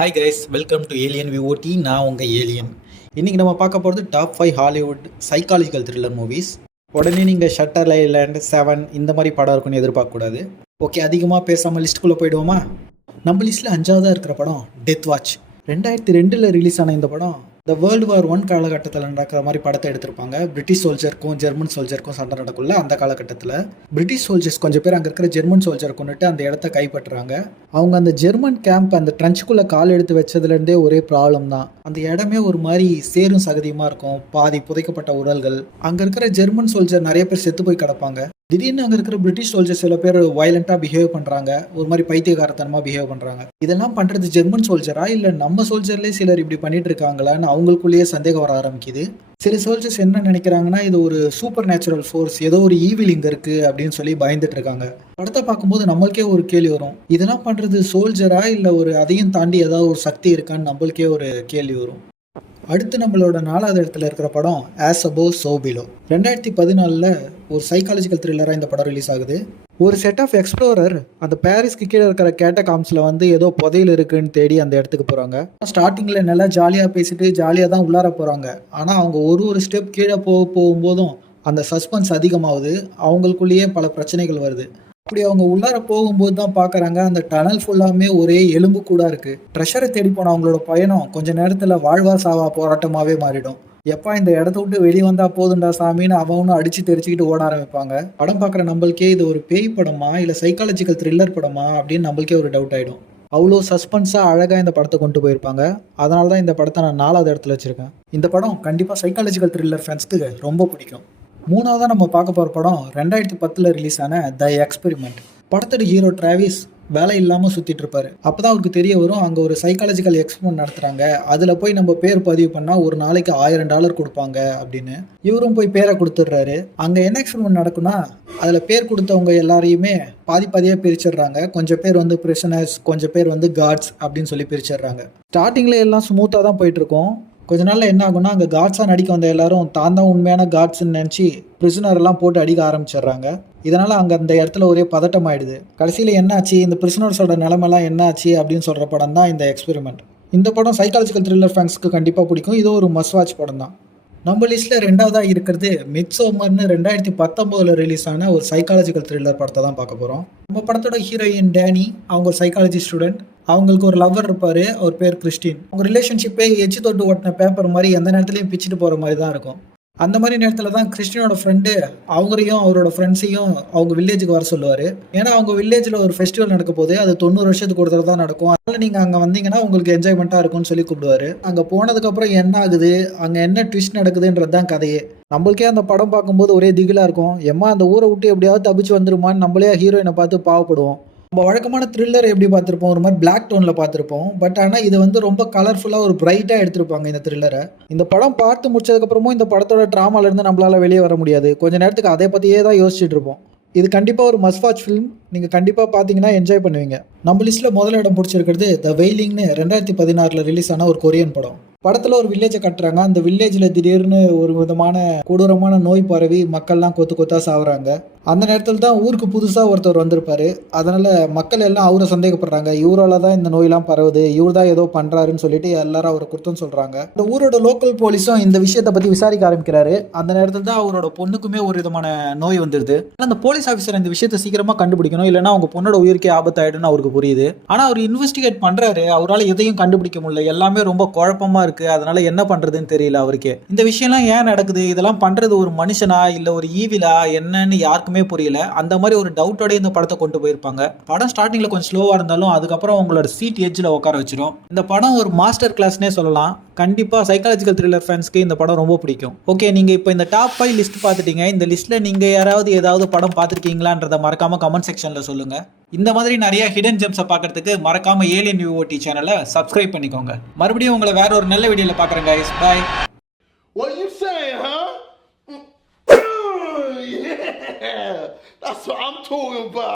Hi guys, welcome to alien VOD. நான் உங்கள் alien. இன்றைக்கி நம்ம பார்க்க போகிறது top 5 Hollywood psychological thriller movies. உடனே நீங்கள் ஷட்டர் ஐலாண்ட் 7 இந்த மாதிரி படம் இருக்குன்னு எதிர்பார்க்கக்கூடாது. ஓகே, அதிகமாக பேசாமல் லிஸ்ட்டுக்குள்ளே போயிடுவோமா? நம்ம லிஸ்ட்டில் 5ஆவதாக இருக்கிற படம் டெத் வாட்ச். 2002 ரிலீஸ் ஆன இந்த படம் இந்த வேர்ல்டு வார் 1 காலகட்டத்தில் நடக்கிற மாதிரி படத்தை எடுத்திருப்பாங்க. பிரிட்டிஷ் சோல்ஜருக்கும் ஜெர்மன் சோல்ஜருக்கும் சண்டை நடக்குள்ள அந்த காலகட்டத்தில் பிரிட்டிஷ் சோல்ஜர்ஸ் கொஞ்சம் பேர் அங்கே இருக்கிற ஜெர்மன் சோல்ஜர் கொண்டுட்டு அந்த இடத்த கைப்பற்றுறாங்க. அவங்க அந்த ஜெர்மன் கேம்ப் அந்த ட்ரெஞ்சுக்குள்ளே கால் எடுத்து வச்சதுலேருந்தே ஒரே ப்ராப்ளம் தான். அந்த இடமே ஒரு மாதிரி சேரும் சகதியமாக இருக்கும். பாதி புதைக்கப்பட்ட உடல்கள். அங்கே இருக்கிற ஜெர்மன் சோல்ஜர் நிறைய பேர் செத்து போய் கிடப்பாங்க. திடீர்னு அங்கே இருக்கிற பிரிட்டிஷ் சோல்ஜர்ஸ் சில பேர் வயலண்ட்டாக பிஹேவ் பண்ணுறாங்க. ஒரு மாதிரி பைத்தியகாரத்தனமாக பிஹேவ் பண்ணுறாங்க. இதெல்லாம் பண்ணுறது ஜெர்மன் சோல்ஜரா இல்லை நம்ம சோல்ஜர்லேயே சிலர் இப்படி பண்ணிட்டு இருக்காங்களான்னு அவங்களுக்குள்ளேயே சந்தேகம் வர ஆரம்பிக்குது. சில சோல்ஜர்ஸ் என்ன நினைக்கிறாங்கன்னா, இது ஒரு சூப்பர் நேச்சுரல் ஃபோர்ஸ், ஏதோ ஒரு ஈவில் இங்கே இருக்குது அப்படின்னு சொல்லி பயந்துட்டு இருக்காங்க. படத்தை பார்க்கும்போது நம்மளுக்கே ஒரு கேள்வி வரும், இதெல்லாம் பண்ணுறது சோல்ஜரா இல்லை ஒரு அதையும் தாண்டி ஏதாவது ஒரு சக்தி இருக்கான்னு நம்மளுக்கே ஒரு கேள்வி வரும். அடுத்து நம்மளோட 4ஆவது இடத்துல இருக்கிற படம் ஆஸ் அபோவ் சோ பிலோ. 2014 ஒரு சைக்காலஜிக்கல் த்ரில்லராக இந்த படம் ரிலீஸ் ஆகுது. ஒரு செட் ஆஃப் எக்ஸ்ப்ளோரர் அந்த பாரிஸ்க்கு கீழே இருக்கிற கேட்டகாம்ஸில் ஏதோ புதையல் இருக்குன்னு தேடி அந்த இடத்துக்கு போகிறாங்க. ஸ்டார்டிங்கில் நல்லா ஜாலியாக பேசிட்டு ஜாலியாக தான் உள்ளார போகிறாங்க. ஆனால் அவங்க ஒரு ஸ்டெப் கீழே போகும்போதும் அந்த சஸ்பென்ஸ் அதிகமாகுது. அவங்களுக்குள்ளேயே பல பிரச்சனைகள் வருது. அப்படி அவங்க உள்ளார போகும்போது தான் பார்க்குறாங்க, அந்த டனல் ஃபுல்லாமே ஒரே எலும்பு கூட இருக்குது. ட்ரெஷரை தேடி போன அவங்களோட பயணம் கொஞ்ச நேரத்தில் வாழ்வா சாவா போராட்டமாகவே மாறிடும். எப்பா இந்த இடத்த விட்டு வெளியே வந்தால் போதுண்டா சாமின்னு அவனும் அடித்து தெரிச்சுக்கிட்டு ஓட ஆரம்பிப்பாங்க. படம் பார்க்குற நம்மளுக்கே இது ஒரு பேய் படமா இல்லை சைக்காலஜிக்கல் த்ரில்லர் படமா அப்படின்னு நம்மளுக்கே ஒரு டவுட் ஆகிடும். அவ்வளோ சஸ்பென்ஸாக அழகாக இந்த படத்தை கொண்டு போயிருப்பாங்க. அதனால தான் இந்த படத்தை நான் 4ஆவது இடத்துல வச்சுருக்கேன். இந்த படம் கண்டிப்பாக சைக்காலஜிக்கல் த்ரில்லர் ஃபேன்ஸ்க்கு ரொம்ப பிடிக்கும். 3ஆவதாக நம்ம பார்க்க போகிற படம் 2010 ரிலீஸ் ஆன த எக்ஸ்பெரிமெண்ட். படத்தோட ஹீரோ டிராவிஸ் வேலை இல்லாமல் சுற்றிட்டு இருப்பாரு. அப்போ தான் அவருக்கு தெரிய வரும், அங்கே ஒரு சைக்காலஜிக்கல் எக்ஸ்பெரிமெண்ட் நடத்துகிறாங்க. அதில் போய் நம்ம பேர் பதிவு பண்ணால் ஒரு நாளைக்கு $1000 கொடுப்பாங்க அப்படின்னு. இவரும் போய் பேரை கொடுத்துட்றாரு. அங்கே என்ன எக்ஸ்பெரிமெண்ட் நடக்குன்னா, அதில் பேர் கொடுத்தவங்க எல்லாரையுமே பாதியாக பிரிச்சிடுறாங்க. கொஞ்சம் பேர் பிரிசனர்ஸ், கொஞ்சம் பேர் காட்ஸ் அப்படின்னு சொல்லி பிரிச்சிடுறாங்க. ஸ்டார்டிங்கில் எல்லாம் ஸ்மூத்தாக தான் போயிட்டுருக்கோம். கொஞ்ச நாளில் என்ன ஆகுனா, அங்கே காட்ஸாக நடிக்க வந்த எல்லாரும் தான் உண்மையான காட்ஸ்ன்னு நினச்சி பிரிசனர்லாம் போட்டு அடிக்க ஆரம்பிச்சிடுறாங்க. இதனால் அங்கே அந்த இடத்துல ஒரே பதட்டம் ஆகிடுது. கடைசியில் என்னாச்சு, இந்த பிரிசனர்ஸோட நிலமெல்லாம் என்னாச்சு அப்படின்னு சொல்கிற படம் தான் இந்த எக்ஸ்பெரிமெண்ட். இந்த படம் சைக்காலஜிக்கல் த்ரில்லர் ஃபேன்ஸ்க்கு கண்டிப்பாக பிடிக்கும். இது ஒரு மஸ்ட் வாட்ச் படம் தான். நம்ம லிஸ்ட்டில் 2ஆவதாக இருக்கிறது மிட்சோமர்னு 2019 ரிலீஸ் ஆன ஒரு சைக்காலஜிக்கல் த்ரில்லர் படத்தை தான் பார்க்க போகிறோம். நம்ம படத்தோட ஹீரோயின் டேனி, அவங்க ஒரு சைக்காலஜி ஸ்டூடெண்ட். அவங்களுக்கு ஒரு லவ்வர் இருப்பார், அவர் பேர் கிறிஸ்டின். அவங்க ரிலேஷன்ஷிப்பே எச்சு தொட்டு ஓட்டின பேப்பர் மாதிரி எந்த நேரத்துலையும் பிச்சுட்டு போகிற மாதிரி தான் இருக்கும். அந்த மாதிரி நேரத்தில் தான் கிறிஸ்டினோட ஃப்ரெண்டு அவங்களையும் அவரோட ஃப்ரெண்ட்ஸையும் அவங்க வில்லேஜுக்கு வர சொல்லுவார். ஏன்னா அவங்க வில்லேஜில் ஒரு ஃபெஸ்டிவல் நடக்க போது, அது 90 வருஷத்துக்கு ஒரு தடவை தான் நடக்கும். அதனால் நீங்கள் அங்கே வந்தீங்கன்னா உங்களுக்கு என்ஜாய்மெண்ட்டாக இருக்கும்னு சொல்லி கூப்பிடுவார். அங்கே போனதுக்கப்புறம் என்ன ஆகுது, அங்கே என்ன ட்விஸ்ட் நடக்குதுன்றது தான் கதையே. நம்மளுக்கே அந்த படம் பார்க்கும்போது ஒரே திகிலாக இருக்கும். எம்மா அந்த ஊரை விட்டு எப்படியாவது தப்பிச்சு வந்துருமான்னு நம்மளே ஹீரோயினை பார்த்து பாவப்படுவோம். நம்ம வழக்கமான த்ரில்லர் எப்படி பார்த்துருப்போம், ஒரு மாதிரி பிளாக் டோனில் பார்த்துருப்போம். பட் ஆனால் இது ரொம்ப கலர்ஃபுல்லாக ஒரு பிரைட்டாக எடுத்திருப்பாங்க இந்த த்ரில்லரை. இந்த படம் பார்த்து முடிச்சதுக்கப்புறமும் இந்த படத்தோட ட்ராமாலேருந்து நம்மளால் வெளியே வர முடியாது. கொஞ்ச நேரத்துக்கு அதை பற்றியே தான் யோசிச்சுட்டு இருப்போம். இது கண்டிப்பாக ஒரு மஸ்ட் வாட்ச் ஃபிலிம். நீங்கள் கண்டிப்பாக பார்த்தீங்கன்னா என்ஜாய் பண்ணுவீங்க. நம்ம லிஸ்ட்டில் முதல் இடம் பிடிச்சிருக்கிறது த வெயிலிங்னு 2016 ரிலீஸ் ஆன ஒரு கொரியன் படம். படத்தில் ஒரு வில்லேஜை கட்டுறாங்க. அந்த வில்லேஜில் திடீர்னு ஒரு விதமான கொடூரமான நோய் பரவி மக்கள்லாம் கொத்தா சாவுறாங்க. அந்த நேரத்தில் தான் ஊருக்கு புதுசாக ஒருத்தர் வந்திருப்பாரு. அதனால் மக்கள் எல்லாம் அவரை சந்தேகப்படுறாங்க. இவரால் தான் இந்த நோயெல்லாம் பரவுது, இவர் தான் ஏதோ பண்ணுறாருன்னு சொல்லிட்டு எல்லாரும் அவரை குற்றம் சொல்கிறாங்க. இந்த ஊரோட லோக்கல் போலீஸும் இந்த விஷயத்தை பற்றி விசாரிக்க ஆரம்பிக்கிறாரு. அந்த நேரத்தில் தான் அவரோட பொண்ணுக்குமே ஒரு விதமான நோய் வந்துடுது. ஆனால் அந்த போலீஸ் ஆஃபீஸர் இந்த விஷயத்தை சீக்கிரமாக கண்டுபிடிக்கணும், இல்லைன்னா அவங்க பொண்ணோட உயிருக்கே ஆபத்தாயிடுன்னு அவருக்கு புரியுது. ஆனால் அவர் இன்வெஸ்டிகேட் பண்ணுறாரு. அவரால் எதையும் கண்டுபிடிக்க முடியல. எல்லாமே ரொம்ப குழப்பமாக இருக்குது. அதனால என்ன பண்ணுறதுன்னு தெரியல அவருக்கே. இந்த விஷயம்லாம் ஏன் நடக்குது, இதெல்லாம் பண்ணுறது ஒரு மனுஷனா இல்லை ஒரு ஈவிலா என்னன்னு யாருக்குமே புரியல. அந்த மாதிரி ஒரு டவுட்டோட இந்த படத்தை கொண்டு போயிருப்பாங்க. படம் ஸ்டார்டிங்ல கொஞ்சம் ஸ்லோவா இருந்தாலும் அதுக்கப்புறம் உங்களோட சீட் எட்ஜில் உட்கார வச்சிடும். இந்த படம் ஒரு மாஸ்டர் கிளாஸ்னே சொல்லலாம். கண்டிப்பா சைக்காலஜிக்கல் த்ரில்லர் ஃபேன்ஸ்க்கு இந்த படம் ரொம்ப பிடிக்கும். ஓகே, நீங்க இப்போ இந்த டாப் 5 லிஸ்ட் பார்த்துட்டீங்க. இந்த லிஸ்ட்ல நீங்க ஏதாவது படம் பார்த்துருக்கீங்களான்றத மறக்காம கமெண்ட் செக்ஷன்ல சொல்லுங்க. இந்த மாதிரி நிறைய ஹிடன் ஜெம்ஸை பார்க்கறதுக்கு மறக்காம ஏலியன் விஓடி சேனலை சப்ஸ்கிரைப் பண்ணிக்கோங்க. மறுபடியும் உங்களை வேற ஒரு நல்ல வீடியோல பார்க்குறேன் guys. Bye. What you saying, huh? Yeah, that's what I'm talking about.